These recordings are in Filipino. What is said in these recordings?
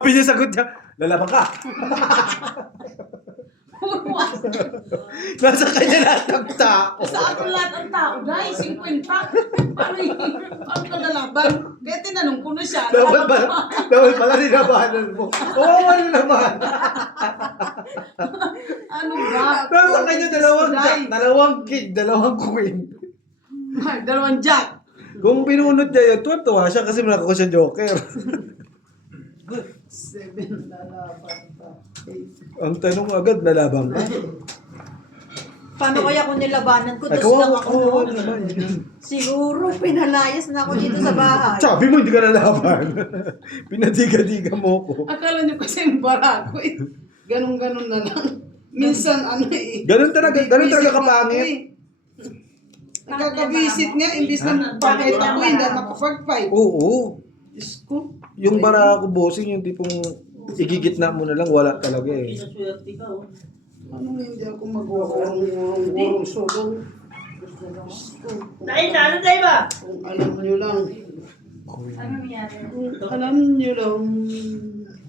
Pinasagot niya, lalaban ka. Nasa kanya lahat ng tao. Sa akin lahat ang tao, dahil 50. Paano ka nalaban? Kaya tinanong ko na siya. Dapat pala ninabahanan mo. Oo, naman. Ano ba? Nasa kanya dalawang king, dalawang queen. Dalawang jack. Kung pinunod niya yun, tuwa siya kasi nakakuha siya joker. 7 lalaban pa. 8. Ang tanong agad, lalaban ka? Paano kaya kung nilabanan ko? Ay, Dos lang ako. kawawa No? naman. Siguro, pinalayas na ako dito sa bahay. Sabi mo, hindi ka lalaban. Pinadiga-diga mo ko. Akala niyo kasi yung barako eh. Ganon-ganon na lang. Minsan ano eh. Ganun talaga kapangit. Nakakabisit nga, imbis na pakita ko, hindi makapag-fight. Oo. Diyos ko. Yung barako bossing, yung tipong igigitna mo na lang, wala talaga eh. Pinaswerte ka, oh. Ano hindi ako mag-urong sulong. Dahil na, ano tayo ba? Kung alam nyo lang. Ano nangyari? Kung alam nyo lang.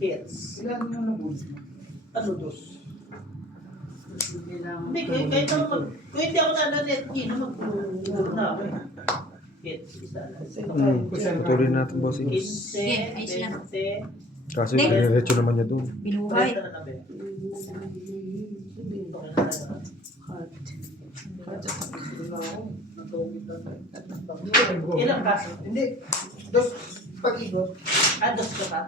Hits. Ilan mo na po? Ano, dos? Hindi, kahit ako kung hindi ako nananet, mag-urong na ako. Hits, isa lang. Patuloy natin bossing. 15, Sige, ayos lang. 20. Kaso yung diretso naman niya doon. Binuhay. Ilang kaso? Hindi. Dos, pag-igot. Dos ka ka?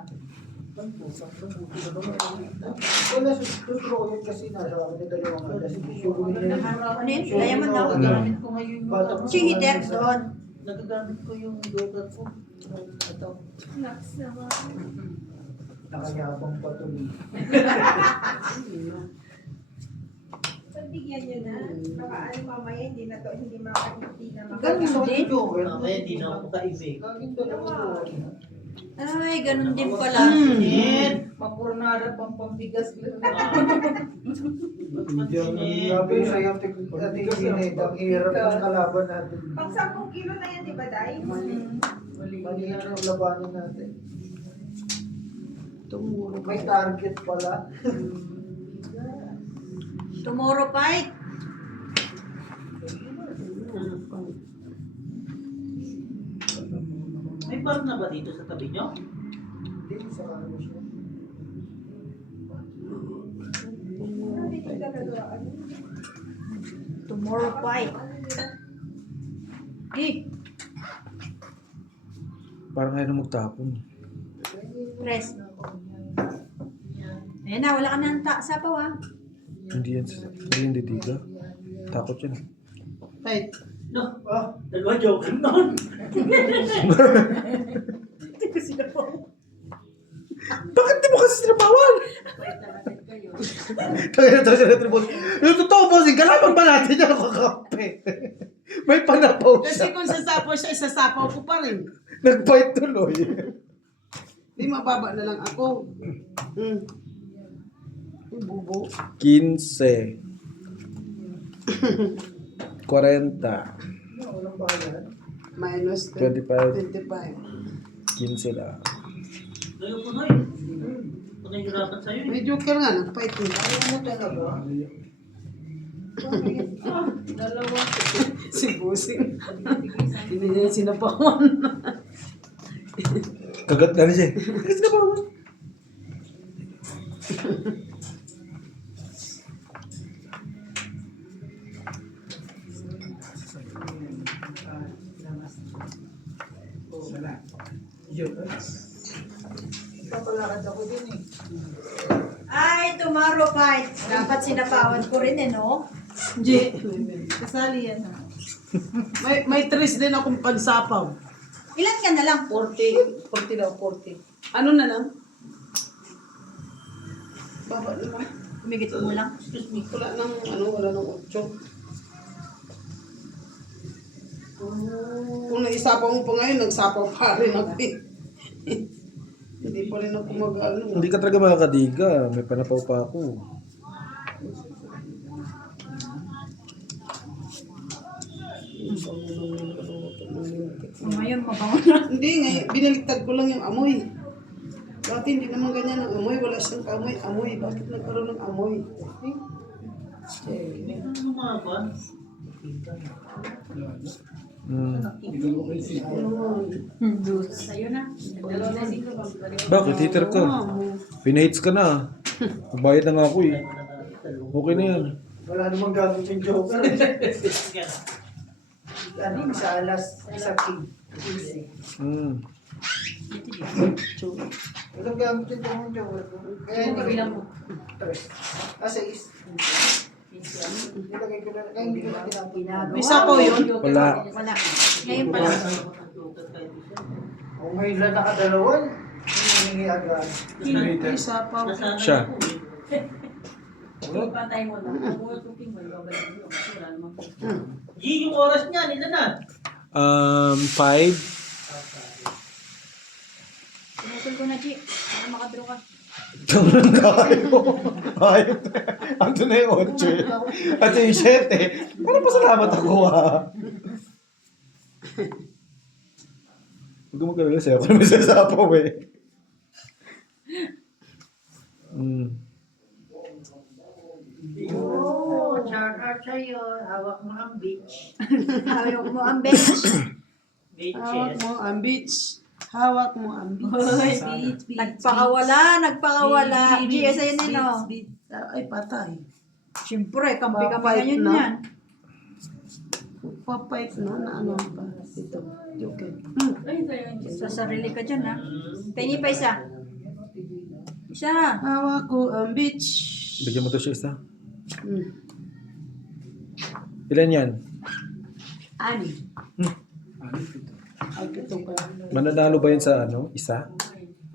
Wala, susuro ko yun kasi nasa ako na dalawang alas. Susuguin niya yun. Ano yun? Diamond daw. Nagagamit ko ngayon yung... Bata ko. Si Hider doon. Nagagamit ko yung yoga ko. Ito. Nakayabang pa ito. Bigyan nyo na. Baka ano mamaya, hindi na to, hindi makakiti na Ganun din. Mamaya hindi na ako kaibig. Laging dalawang joker. Ay, ganun din pala. Sin! Mapurnada pang pambigas. Sabi sa'yo, ating ginit, ang hirap ng kalaban natin. Pang 10 kilo na yan, di ba, Day? Mali yan ang labanan natin. Tumuro May target pala. Tomorrow fight. May bar na ba dito sa tabi nyo? Hindi, sa kano siya. Hindi ka nagawaan. Tomorrow fight. Eh, Parang ayaw na magtapon. press. Ayan na, wala ka na sapaw ah. Hindi yan ditiga. Takot yan. Fight. No. Dalawa joke nun. Bakit di mo kasi sinapawan? Talaga na tribos. Yung totoo bossing, kalaban ba natin yung kakape? May panapaw Kasi siya. kung sasapaw siya, isasapaw ko pa rin. Nag-fight tuloy. Di mababa na lang ako. Yung bubo. 15. 40. Walang bahalan. Minus 25. 25. 15 lang. Ngayon ko na yun. Kung nahihirapan sa'yo eh. May joker nga, nag-fight mo. Ayaw mo talaga. Dalawa. Si Busing. Hindi niya sinapawan. Kagat na rin siya. Kagat na ba? Papalakad ako din eh. Ay, tomorrow fight. Dapat sinapawan ko rin eh, no? Hindi. Kasali yan. May tres din akong pansapaw. Ilan ka na lang? 40 daw, 40. Ano na lang? Baba naman. Kumigit mo lang. Excuse me. Wala nang, wala nang 8. Kung naisapaw mo pa ngayon, nagsapaw pa rin ako eh. Hindi pa rin ako mag-ano. Hindi ka talaga makakadiga. May panapaw pa ako. Ngayon, mabango na. Hindi nga, binaliktad ko lang yung amoy. Dati hindi naman ganyan ang amoy. Wala siyang amoy. Bakit nagkaroon ng amoy? Ano mga ba? Sa'yo na. Dalawa na singko. Bakit? Hater ka. Pinahates ka na. Magbayad na nga ako eh. Okay na yan. Wala namang gamit yung joker. Ano, isa alas, isa king. Easy. Walang gamit yung joker. Kaya hindi ko. Tres. Is. Nilagay ko na. Kaya hindi ko na tinapin. May sapaw yun? Wala. Wala. Ngayon pa lang. Kung ngayon lang nakadalawan, hindi agad. May sapaw. Siya. Patay mo na. Ang cooking mo, babalik mo. Wala naman. G, yung oras niya, nila na. 5. Pinutol ko na, G. Para makadraw ka. Tunang kayo. Ayun. Ando na yung 8. At yung 7. Para pasalamat ako Huwag mo kalala sa'yo. Kung may sasapaw eh. Oo, shout out sa'yo. Hawak mo ang beach. Hawak mo ang bench. Hawak Beaches. mo ang beach. Hawak mo ang beach. Nagpakawala. G, sa'yo na, no? Ay, patay. Siyempre, kampi-kampi Papait ngayon na. yan. Papait na ano pa. Ito. Okay. Sa sarili ka dyan, ha? Pengi pa isa. Isa. Hawak ko ang beach. Bigyan mo to siya isa. Ilan yan? Ani. Ay, ito pa. Mananalo ba yun sa ano? Isa?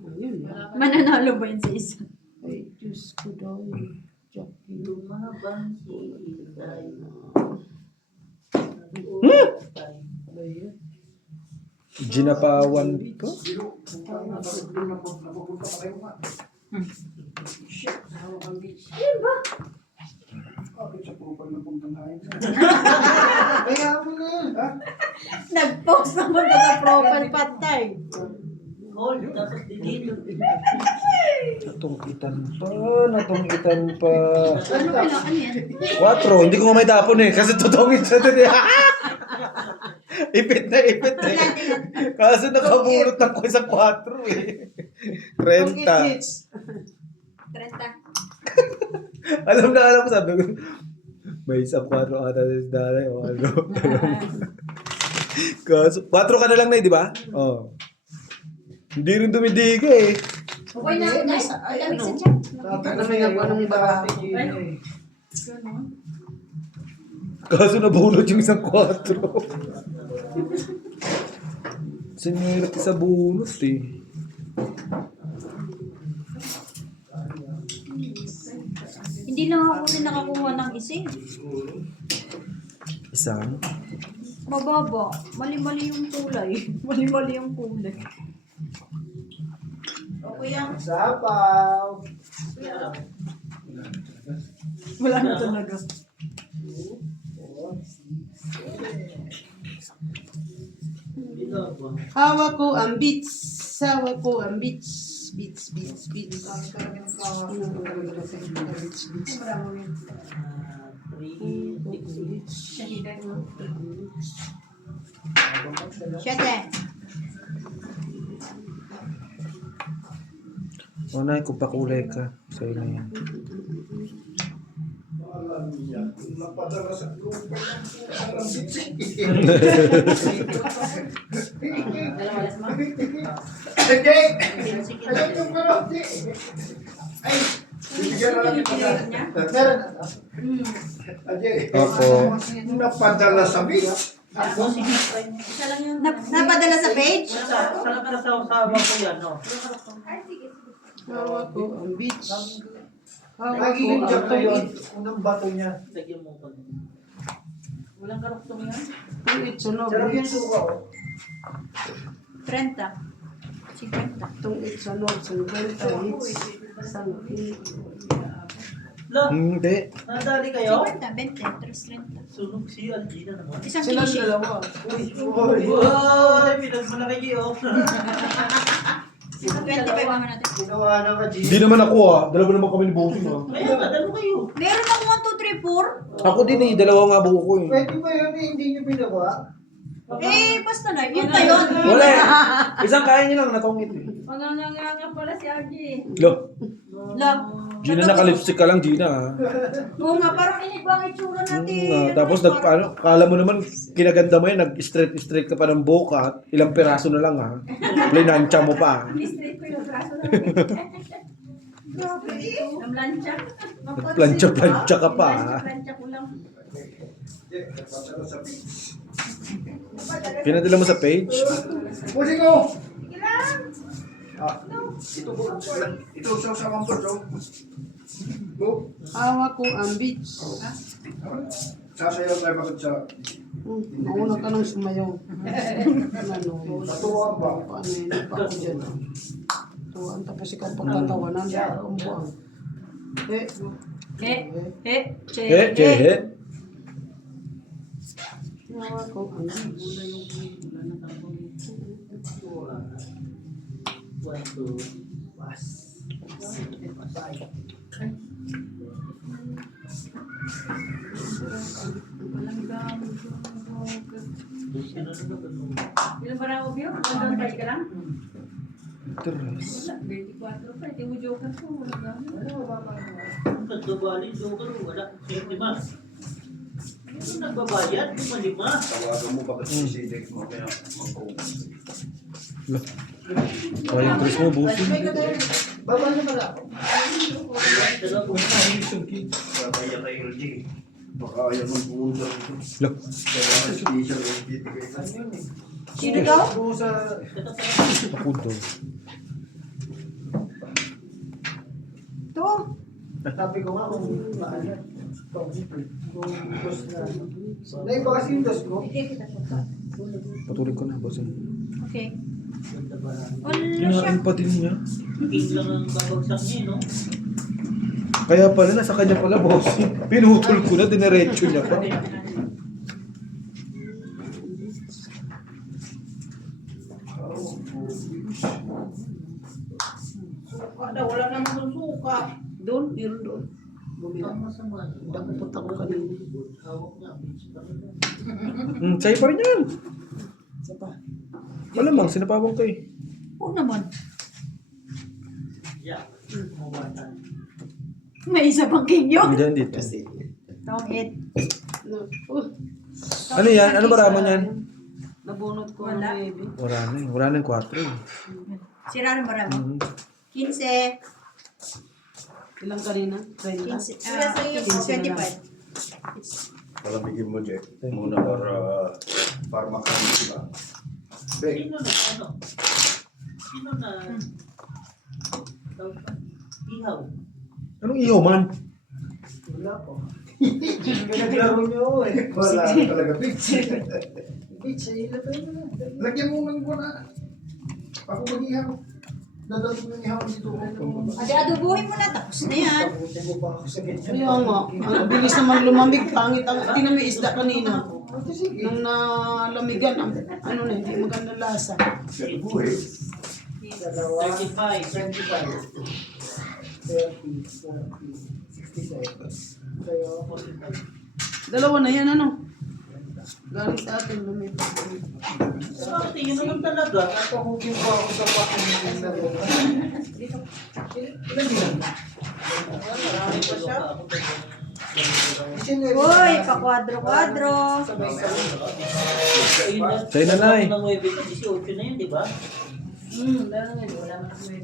Ayun. Mananalo ba yun sa isa? Ay, Diyos ko daw. Joking. Lumabang hilay. Ayun. Ginapawan ko? Bakit sa propal na puntang hain? Kaya mo na yan, ha? Nag-post naman ka sa profile patay. Hold, tapos dito. Natungkitan pa. Ano yan? 4. Hindi ko nga may tapon eh. Kasi tutungin siya din eh. Ipit na eh. Kaso nakabulot ng ko sa 4 eh. 30. 30. Alam ko, sabi ko, may isang 4 ata sa dalay o ano. Kaso, 4 ka na lang na di ba? Oo. Hindi rin dumidiga eh. Okay na, guys. Ay, Lamig ano? sa chat. Ano may anong baba? Kaso nabulot yung isang 4. Sinirap sa bunot eh. Hindi lang ako rin nakakuha ng isa. Isang? Mababa. Mali-mali yung kulay. Mali-mali yung kulay. Okay yan. Sapaw! Wala na talaga. Dito ba? Hawak ko ang beach. Hawak ko ang beach. Beach. Three, six. Siyete. O na, kung pakulay ka. Sa'yo na yan. Napadala sa grupo. Okay! Alam yung karote! Ay! Bibigyan na natin pa. Meron na. Ajay. Opo. Napadala sa beach. Napadala sa page? Saan ka sa usawa ko yan, no? Hawak ko ang beach. Hawak ko Nagiging ang job na yun. beach. Unang bato niya. Lagyan mo pa. Walang karoktong yan? Itong itsunog. Sarap yung suka, oh. 30. 50. Itong itsunog. 50 hits. Isang hit. Lo, Hindi. nadali kayo? 50, 20, 30. Sunog si Algina naman. Isang Silang kilishi. dalawa. Uy! Uy, pinagmalaki kayo. 25 naman natin. Ginawa na ka, G. Hindi naman ako dalawa naman kami ni Bossing Kaya nga, dalawa kayo. Meron ako 1, 2, 3, 4. Ako din dalawa nga buo ko Pwede ba yun hindi nyo binawa? Eh, basta na. Yun na yun. Wala Isang kaya niya lang natungit Panganganga pala si RJ. Lo, Love. Gina naka-lipstick ka lang, Gina. Oo nga, parang inibang itsura natin. Tapos kala mo naman, kinaganda mo yan, nag-straight ka pa ng buhok at ilang piraso na lang Plinansya mo pa. Straight ko yung braso lang. Grabe. Ang lansya. Nagplansya ka pa Lansya ko lang. Pinadala mo sa page? Pusing ko! Ito sa kampot, so. Go. Hawak ko ang beach. Sasayaw tayo bakit sa... Mauna ka nang sumayaw. Ano? Natuwa ba? Paano yun? Pa ako dyan. Tuwan. Tapos ikaw pagtatawanan. Ang buwan. Che. Hawak ko ang beach. 1, 2, Ilan ba na ubyo? Ilan ba ka lang? Wala, 24 pa. Ito mo joker ko. Wala gano'n. Nagbabalin, joker, wala. 25. Ano nagbabayad? 5. Tawagan mo bakit si Sidek mo kaya mag-focus. Kaya yung dress mo, Bossing. Baba na pala ako. Babaya kay LG. Baka ayaw mong pumunta rito. Lo, Kaya special LG kay Sino daw? Ako sa... ako daw. Ito. Sabi ko nga kung paano. Kung dos na. Nahin pa kasi yung dos ko. Patuloy ko na, Bossing. Okay. Wala siya. Kinain pa din niya. King lang ang babagsak niya, no? Kaya pala, nasa kanya pala, Bossing. Pinutol ko na, dinerecho niya pa. Wala namang suka. Doon, meron doon. Bumila. Ang masama. Dapat ako kanina. Hawak niya, bitch. Sa'yo pa rin yan. Isa pa. Malamang, sinapawang ko eh. Oo naman. Yeah. Mawatan. May isa pang kinyo. Diyan dito. Tawang it. No. Ano yan? Ano ba raman yan? Nabunot ko Wala. ang baby. Wala na eh. Wala na yung 4 eh. Sira rin marami. 15. Ilang kanina? 30? 25. Palamigin mo, Jack. Muna para makain sila. Sino na, ano? Sino na? Ihaw. Anong iho man? Wala po. Naglaro niyo ako eh. Wala talaga, bitch. Bitch, ay ilapay mo na. Lagyan mo ng na. Ako mag-ihaw. Dadalhin ng ihaw dito. Adi, adobohin mo na. Tapos na yan. Tapusin mo pa ako sa ganyan. Kaya nga. Ang bilis naman lumamig. Pangit ang tinami isda kanina. Sige. Nung nalamigan, ano na, hindi maganda lasa. Pero buhay. Dalawa. 35. 25. 30, 40, 67. Sa'yo. Dalawa na yan, ano? Galing sa atin, lumamig. Bakit yun naman talaga? Pahugin pa ako sa pakinig na rin. Ilan din? Marami pa siya. Uy, pa-kwadro-kwadro. Sa'yo na, Nay. Ng 9 na 18 na yun, di ba?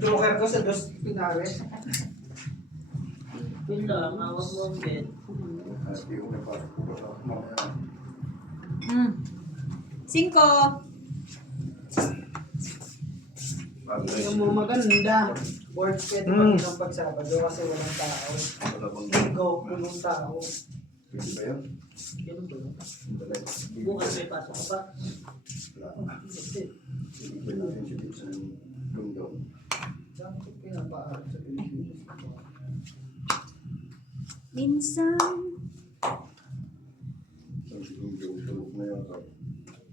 Joker ko sa dos pinares. Yun lang, hawak mo ang bed. Hindi ko napasok ko sa mamaya. 5. Yung mo maganda. Board pwede pa rin ang pagsabado kasi walang tao. Wala bang Linggo, punong tao. pwede ba yan? Ganun ba? Dala. Bukas may pasok ka pa. Wala. Hindi ba natin siya dito sa lungdong? Saan ko pinapaaral sa Pilipinas? Minsan. Sa lungdong, tulog na yata.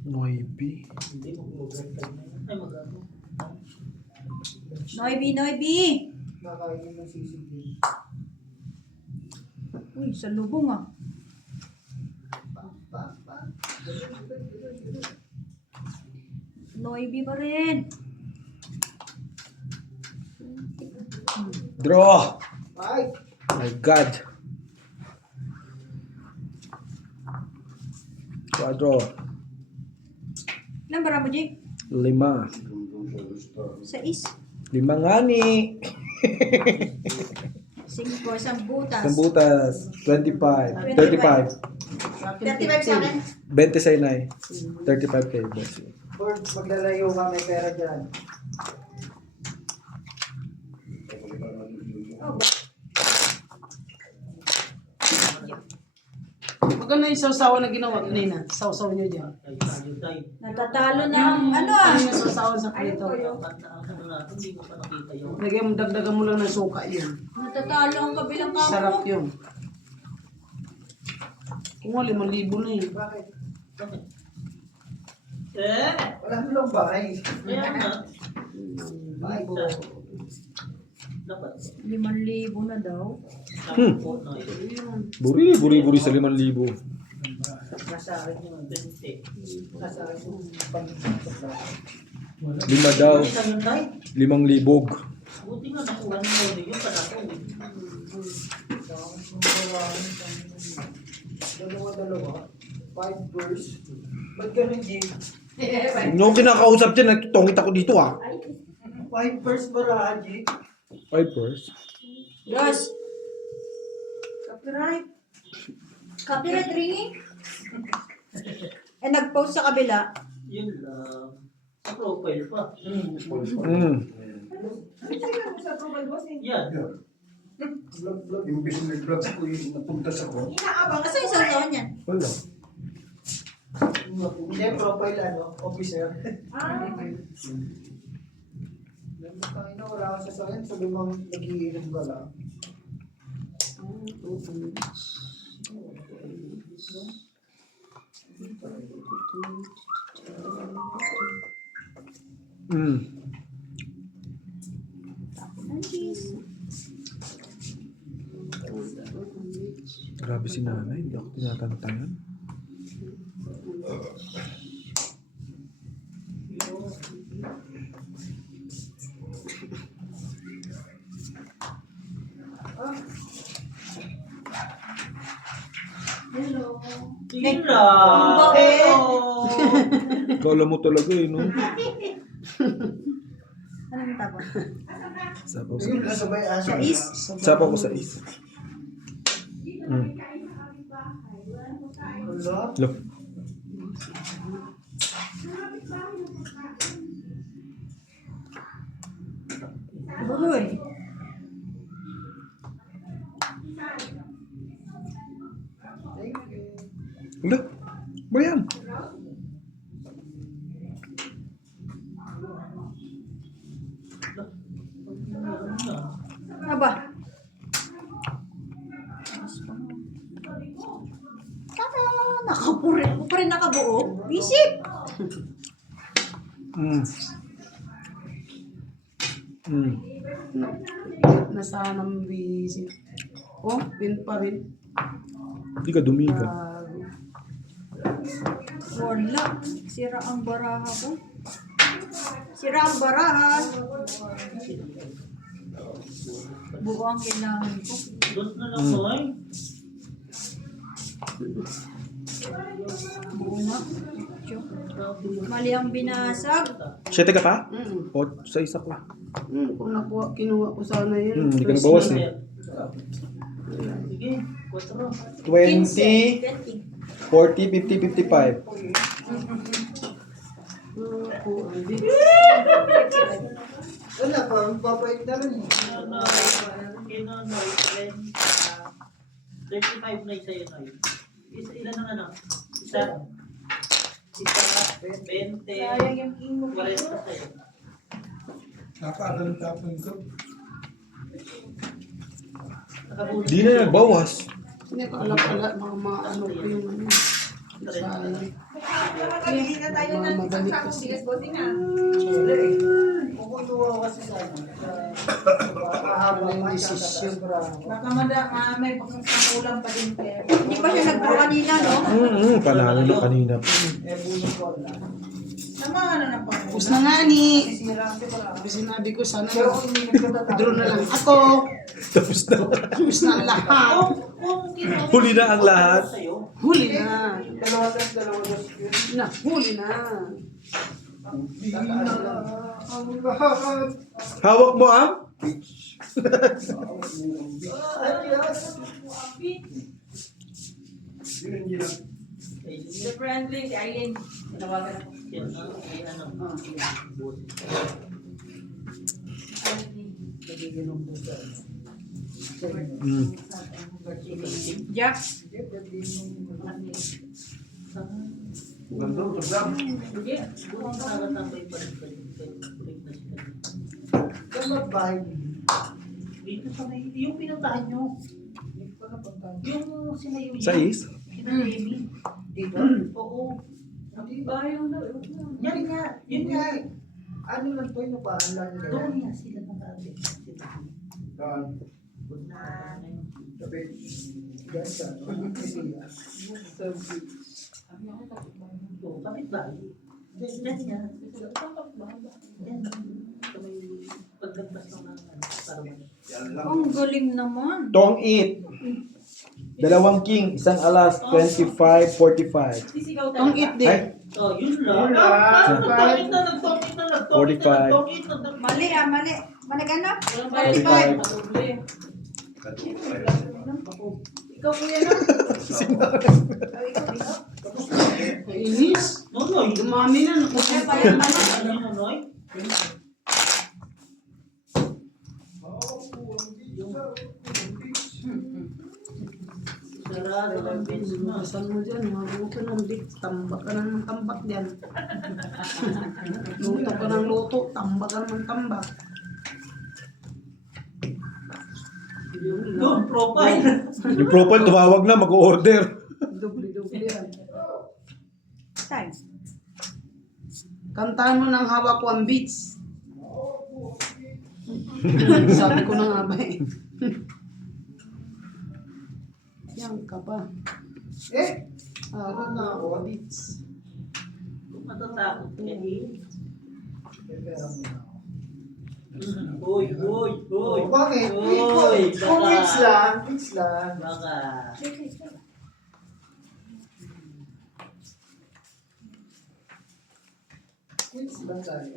Noibi. Hindi mo overtime na yun. Ay, mag-ano. Noibi! Nakain ng sisig din. Uy, sa lubong ah. Noibi pa rin. Draw! Ay! My God. Quadro. Ilan bara mo, Jake? 5. Sa is. 5 nga ni. 5, isang butas. Isang butas. 25. 35. 35 sa akin. 20 sa inay. 35 kayo. Lord, maglalayo ka, may pera dyan. Oh, Maganda yung sausawan na ginawa kanina. Sausaw nyo dyan. Ay, tayo, tayo. natatalo ng ano ah. Ano yung sausawan sa prito? Ang ano natin, hindi ko pa nakita yun. Lagyan mo, dagdagan mo lang ng suka yun. Natatalo ang kabilang kamo. Sarap yun. Kung nga, 5,000 na eh. Bakit? Bakit? Eh? Wala mo lang ba? Ay, Kaya nga. ay po. Dapat. 5,000 na daw. Sabi po, no, Buri sa 5,000. Nasa akin yun. 20. Nasa akin yun. 5 daw. Isa yun, Nay. 5 libog. Buti nga nakuha niyo yun para ko. Dalawa. 5 verse. Ba't ganun, Jim? Yung kinakausap dyan, nagtutongit ako dito ah. 5 verse barahan, Jim? 5 first. Dos. Copyright. Copyright ringing? Eh, nag-post sa kabila. Yun lang. Sa profile pa. Sa profile boss, Yan. Vlog. Imbis na nag-vlogs ko yung napunta sa ko. inaabang. Asa yung sausawan niyan? Wala. Hindi, profile officer. Ah, Tayo na, wala kang sasakyan, sabi mo nag-iinom ka lang. Grabe si nanay, hindi ako tinatantanan. Yun lang. Hello. Kala mo talaga eh, no? Ano yung tapos? Sapaw sa Ayun, nasabay aso. Sa is? Sapaw ko sa is. Wala. Look. Buloy. Thank you. Hindi. Ba yan? Aba. Tata! Nakapuri. Ako pa rin nakabuo. Bisip! Nasanang busy. Oh, pin pa rin. Hindi ka dumiga. Wala. Sira ang baraha ko. Sira ang baraha. Buo ang kailangan ko. Doon na lang mo eh. Buo nga. Mali ang binasag. 7 ka pa? Mm. O sa isa ko. Kung nakuha, kinuha ko sana yun. Hindi ka nabawas eh. Sige, 4. 20, 20. 40, 50, 55. Wala pa, magpapait na rin. Kinonoy, 35 na isa yun. Ilan ang ano? Isa, 20, 40 Sayang yung king mo. sa'yo. Nakakagaling tapon ko. Nakabuti. Di na nagbawas. Hindi ko alam pala, mga ano ko yung ano. Sayang. Nakakabili na tayo ng Madali isang kasi. bigas bossing ah. Pupuntuwa kasi sa ano. Mahaba yung desisyon. Baka may pagkakulang pa din kayo. Hindi pa siya nag-pro kanina, no? Panalo na kanina. Eh, bunod ko na. Tama ano na pa. Tapos na nga ni. Sabi sinabi ko sana Pero kung hindi nagtatatapos. draw na lang ako. Tapos na. Tapos na ang lahat. Huli na ang lahat. Huli na. Dalawa dos yun. Na, huli na. Ang lahat. Hawak mo ah? Si Franklin, si Aileen. Tinawagan ako. Mm. Jack. Ganda, sobrang. Hindi. Dapat bahay. Dito sa may, yung pinuntahan nyo. Yung sinayo niya. Sa is? Kinahemi. Dito? Oo. Bayo na. Yan nga. Yun nga. Ano lang to yung parang lang Doon nila. nga sila nakaalit. Saan? Na, Sabi, yan sa ano? Sila. Oo, kapit ba? Yan nga. Yan. Kamay pagkampas ng mga parang. Yan lang. Ang galing naman. Tong it. 2 king, isang alas, 25-45. Sisigaw Tong talaga. it din. Ay, Oh, yun lang. Yun lang. Nagtongit na, nagtongit na, nagtongit na, 45. nagtongit na. Mali ah, mali. Mali ka na? Walang bayad. 45. Ikaw kuya na? Inis. Nonoy. Dumami na. Kaya bayad mali. Ano, Nonoy? Sarado ang bench mo. Saan mo dyan? Maluto ng bit. Tambak ka ng tambak dyan. Luto ka ng luto. Tambak ka ng tambak. Yun Doon, lang. profile. Yung profile tumawag na, mag-order. Dubli-dubli yan. Time. Kantahan mo ng hawak ko ang beats. Sabi ko na nga ba eh. Yan ka pa. Eh! Hawak na ako ang beats. Matatakot ka eh. Pera mo na ako. Uy, uy, uy. Bakit? Uy, Kung weeks lang, weeks lang. Baka. Weeks lang tayo.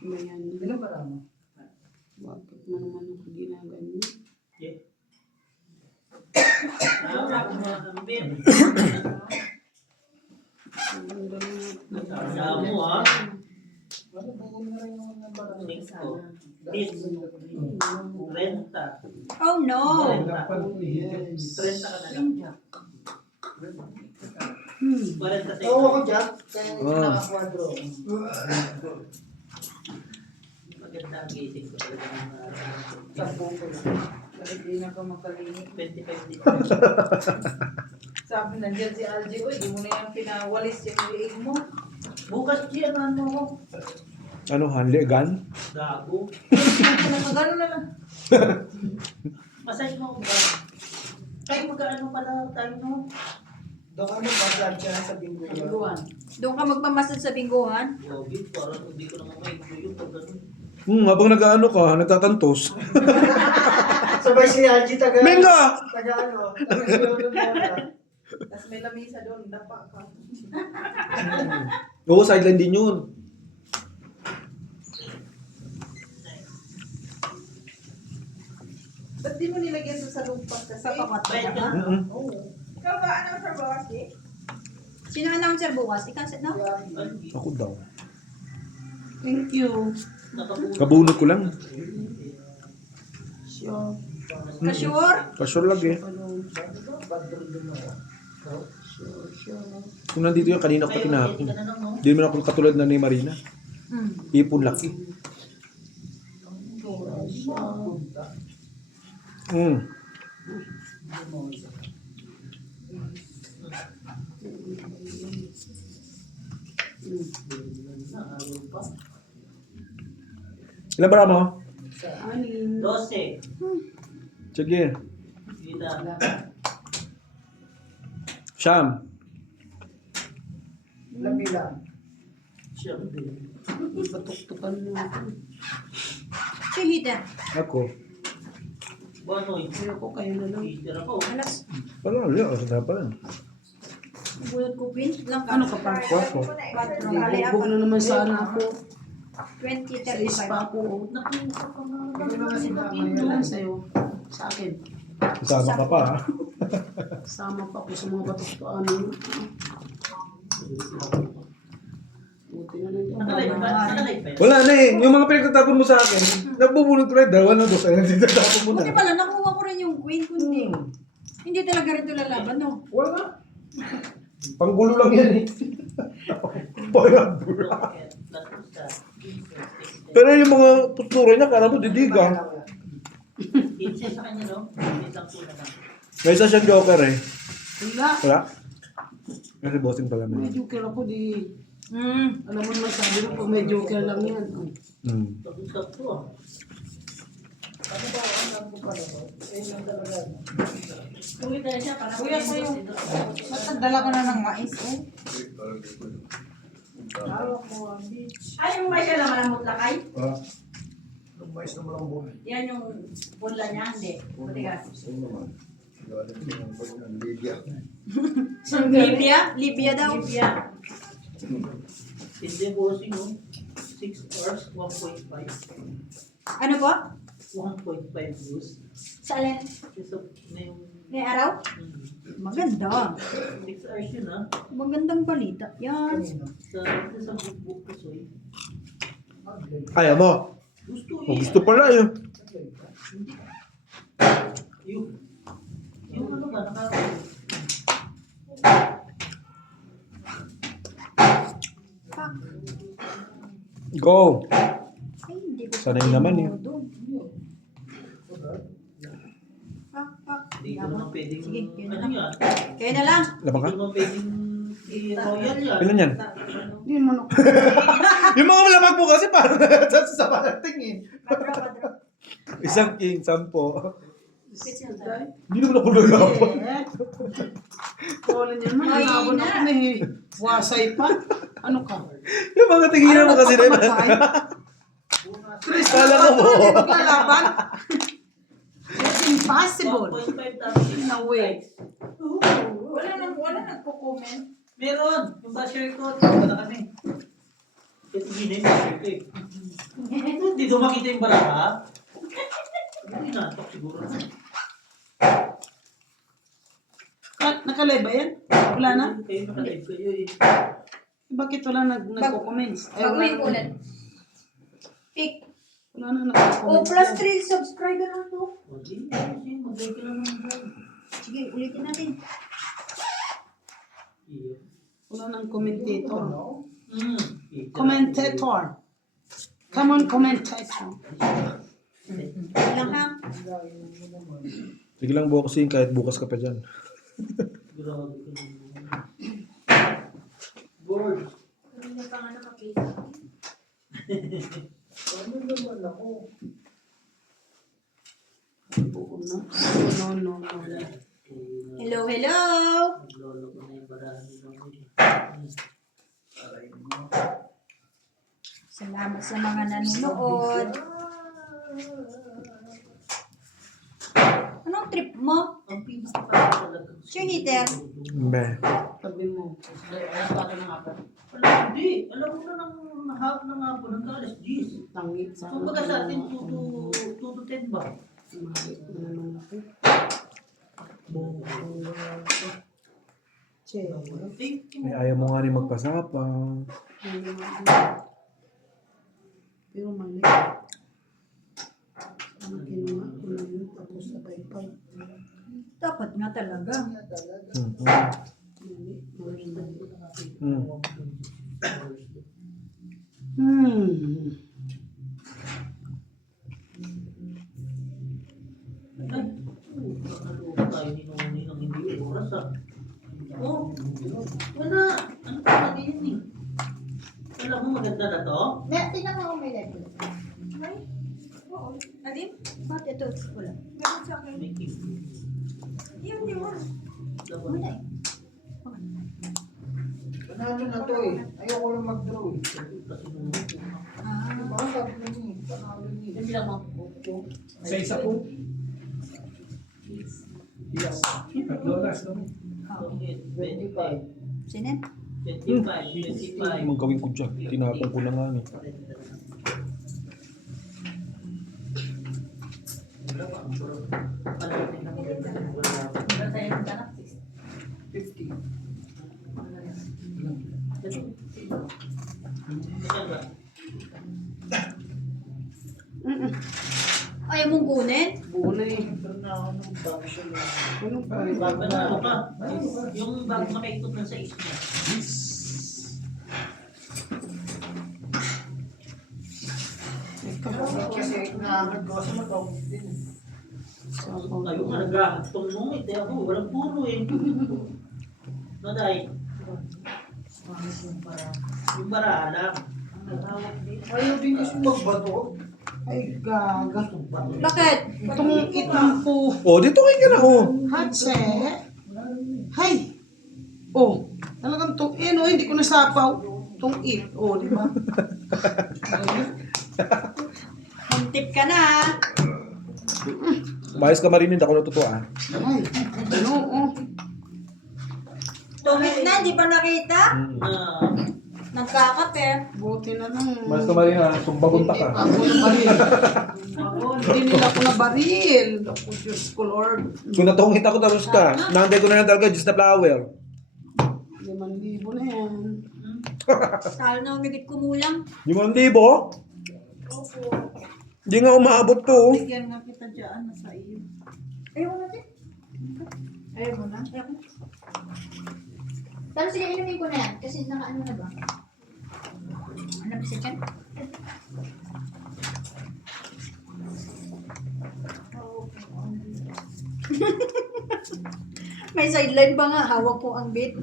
Mayan. Ilan para mo? Bakit mo naman ako ginaganyan? Harap na kambing. Kasama mo ha. Ano, buong na rin yung mga barang. Singko. Hits. Renta. Oh no! Yes. Renta ka na lang. 40 Tawa ko dyan, kaya hindi Ah. nakakwadro. Maganda ang gising ko talaga ng Sampo ko lang. Hindi na ka makalimit. 25 dito. Sabi nandiyan si Algie, uy, di mo na yung pinawalis yung liig mo. Bukas siya ano. Ano, handle gun? Gago. Magano na lang. Masay mo ba? Kahit magkaano pala tayo no? Doon ka mag-vlog siya sa bingo niya. Luwan. Doon ka magmamasad sa bingguhan? Gogi, parang hindi ko naman may yung pag ganun. Habang nag-ano ka, nagtatantos. Sabay si Algie taga... Menga! Taga ano? Taga Sinodon Mona. Tapos may lamisa doon, dapa ka. Oo, sideline din yun. Ba't di mo nilagyan doon sa lumpas kasi? Sa pamat Bayad ka? ka? Oo. Ikaw ba ano sa bawas eh? Sino announcer bukas? Ikaw, no? Ako daw. Thank you. Nakapuno. Kabunot ko lang. Sure. Ka-sure? Pasure lang eh. Badrol doon ako. Kung nandito yung kanina ko pa tinapon. Ka na lang, no? Hindi naman ako katulad na ni Marina. Ipon laki. Punta. Ilan bara mo? Anin. 12. Sige. Gila. Siyam. Lamila. Siyempre. Patuktukan mo. Si Hita. Ako. Banoy. Ayoko kayo na lang. Peter ako. Alas. Wala, wala. Sa pa lang. Bulot ko pin. Lang Ano ka pa? Kwatro. Kali Bubog na naman sana ako. 20, Sa ispa 35. ako. Nakuha ka na. Hindi na kasi Ito lang sa'yo. Sa akin. Kasama ka pa, ha? Sama pa ako sa mga batok-tuanan. Buti na lang. Nakalive ba? Nakalive ba yan? Wala na eh. Yung mga pinagtatapon mo sa akin, nagbubunot ko rin. Dalawa na dos. Ayun, tinatapon mo Buti na. pala, nakuha ko rin yung queen, kundi. Hindi talaga rin ito lalaban, no? Wala. Panggulo lang yan eh. Parang bula. Pero yung mga postura niya, kara mo didiga. Pinsa sa kanya, no? Pinsa ko na lang. May isa siyang joker eh. Wala. Wala? Kasi bossing pala May na. joker ako di. Alam mo naman sabi mo pag may joker lang yan. Tapos to ah. Tuwi tayo siya para Kuya, sa'yo. Matagdala ka na ng mais, eh. Ay, yung may siya naman ang mutlakay. Ah. Lumayas na malang buhay. Yan yung punla niya, hindi. Matigas. Sino naman? Galing ng Lydia. Libya? Libya daw. Libya. Hindi bossing, no? 6 hours, 1.5. Ano po? 1.5 views. Sa alin? Kasi na yung... May araw? Maganda. 6 hours yun, ha? Magandang balita. Yan. Sa book ko, soy. Ayaw mo? Gusto O, gusto pala yun. Yung ano ba, Fuck. Go. Ay, hindi ko. Sanay naman eh. Doon. Fuck, fuck. Hindi ko naman pwedeng... Sige, yun na Ano lang. yan? Kaya na lang. Labang Hindi ka? ko naman pwedeng... I-royal yan. Ilan yan? Hindi mo na. Yung mga malabag mo kasi parang sa parating eh. Padro, padro. Isang king, 10. Pitch yan tayo. Hindi naman ako lalaban. Wala niya naman. Ay, Nabon na. ako may wasay pa. Ano ka? Yung mga tinginan mo kasi na Chris, Kala ko mo. Maglalaban? It's impossible. 1.5 tapos No way. Wala nagko-comment. Meron! Yung basher ko, tawa na kami. Kasi hindi na yung basher ko eh. Hindi doon makita yung baraka. Hindi natok siguro na. Nakalive ba yan? Wala na? Kayo nakalive kayo eh. Bakit wala nagko-comments? Baguhin ko ulit. Pick. Wala na Oh, nagko-comments. plus 3 subscriber lang to. O di, mag-like ka lang naman. Sige, ulitin natin. Iya. Wala nang commentator. Iya. Commentator. Come on, commentator. Ilang ha? Sige lang boxing kahit bukas ka pa dyan. Grabe ka naman. Bored. Kanina pa nga nakakita. Ano naman ako? Oo na. No. Hello, hello! Naglolo ko na yung barahan namin. Salamat sa mga nanonood. Anong trip mo? Ang pinaka talaga. Sure, Heater. Mbe. Sabi mo. Alam, hindi. Alam mo na ng hapon, ng alas 10. Tangit sa Kumbaga sa atin, 2 to 10 ba? Che. Ay, ayaw mo nga rin magpasapang. Pero mali. Ano kinuha ko na yun, tapos sa paypay. Dapat nga talaga. Mali. Ay, nakaloko tayo ni Noni ng hindi oras ah. Oh, wala. Ano pa natin yun eh? Alin? Bakit ito? Wala. Meron sa akin. May gift. Yun, yun. Wala eh. Panalo na to eh. Ayoko lang mag-draw eh. Kasi nung Diba? Sabi na niya, panalo niya. Hindi lang ako. Sa isa po. Yes. Tatlo oras, no? 25. Sinin? 25. Anong gawin ko dyan? Tinapon ko na nga eh. Wala tayo ng tanak. 50. Ayaw mong kunin? Buo na eh. Na ako ng function na. Anong pa rin? Bago na ano pa? Yung bago makaikot na sa isip niya. Kasi naagad ko sa matawag din. Ayun nga, nag-aagtong mo. Ito ako, walang puro eh. Naday. Yung bara lang. Ayaw din kasi magbato. Ay, gaga. Bakit? Itong itampo. Oh, dito kayo ka na, oh. Hatse. Hay. Oh, talagang to, eh no, hindi ko nasapaw. Tong it. Oh, di ba? Muntip ka na. Mayos ka marinid, ako natutuwa. Ah. Ay, ano, oh. Tumit na, di ba nakita? Na, Nagkakape. Buti na lang. Mayos ka marinid, sumbagunta ka. Ako na baril. Hindi nila ako na baril. Ako, Diyos ko, Lord. Kung natungit ako, tapos ka. Nanday ko na lang talaga, just na flower. 5,000 na yan. Sal na umigit kumulang. 5,000? Hindi nga umaabot to. Oh. Bigyan nga kita dyan, nasa iyo. Ayaw mo natin. Ayaw mo na? Ayaw ko. Pero sige, inumin ko na yan. Kasi naka-ano na ba? Ano ba siya dyan? May sideline pa nga. Hawak ko ang bit.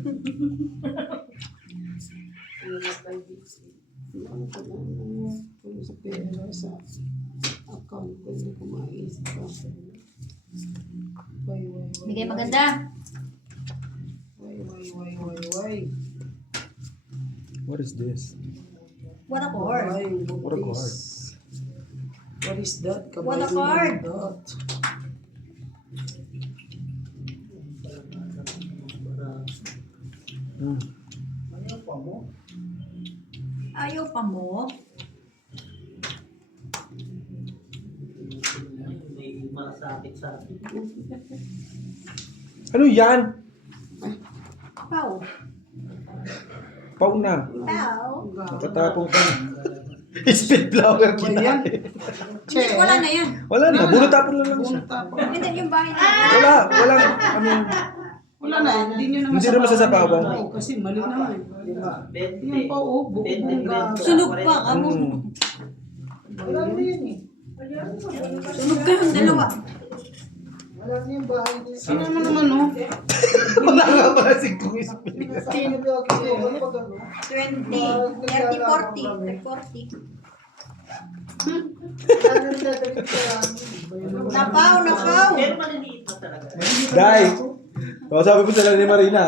Kung sa pera sa account ko, hindi ko maisip pa. Bigay maganda. Why? What is this? What a cord. What a card. What is that? What a card. Hmm. Ano pa mo? Ayaw pa mo. may malasakit sa akin. Ano yan? Pau. Pau na. Pau. Nakatapong ka. Speed flower Ano kita. yan? Hindi, wala na yan. Wala na, bunot tapon lang siya. Hindi, yung bahay na. Wala, ano, Wala na, hindi nyo na Hindi na masasapawan. Oo, kasi mali na eh. Diba? 20. Yan pa, oh, buong 20. Sunog pa, amo. Wala na yun eh. Sunog kayong dalawa. Wala na yung bahay niya. Sino mo naman, oh? wala nga pala si Kuis. Sinasabi ako sa'yo, ano pag ano? 20, 30, 40, 40. Wala na rin dadalhin ko yan. Napaw, napaw. Pero maliliit na talaga. Dai. O, sabi mo sila ni Marina.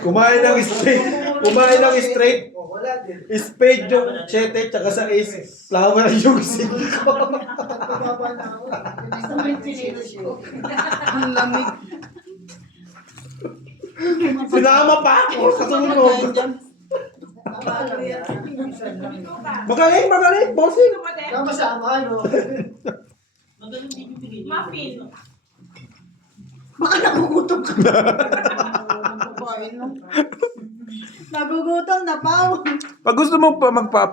Kumain ng straight. Kumain ng straight. Oh, wala din. Spade yung 7, tsaka sa ace. Flower yung 5. Pababa na ako. Ang lamig. Sinama pa ako sa sunog. Magaling, bossing. Kasama, ano? Magaling din yung bigay. Muffin. Baka nagugutom ka. Babae, no? Nagugutom, napaw. Pag gusto mo pa magpa